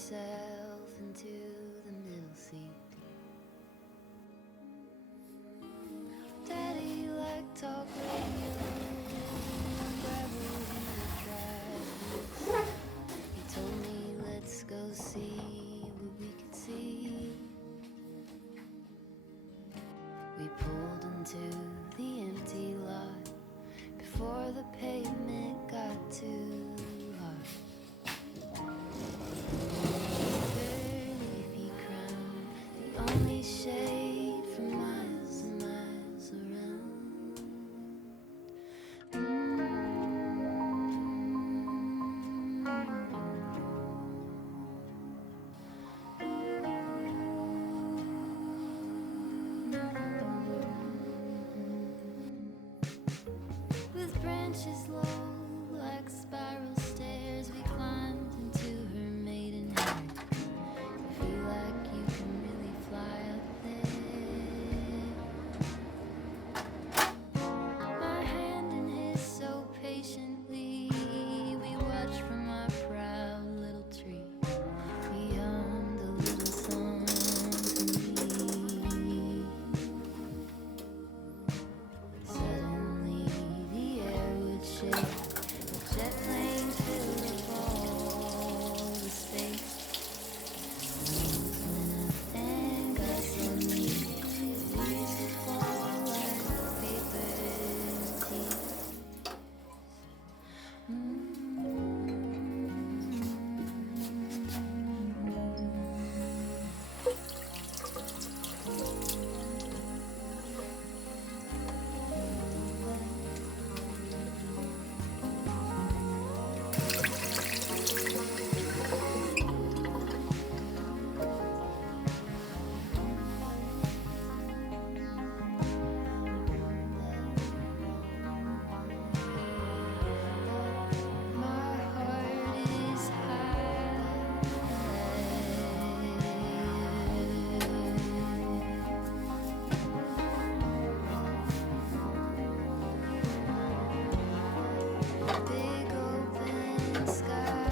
myself into the middle seat. Daddy liked talk radio, gravel in the drive. He told me, let's go see what we could see. We pulled into the empty lot before the pavement got too hot. Leafy crown, the only shade for miles and miles around. With branches low like spiral stairs, we climbed into her maidenhead. You feel like you can really fly up there. My hand in his so patiently, we watched from our proud little tree. We hummed a little song to me. Suddenly the air would shake, jet planes filled up all the space. Went up and got so neat, the leaves would fall like paper teeth. My heart is high. Big open sky,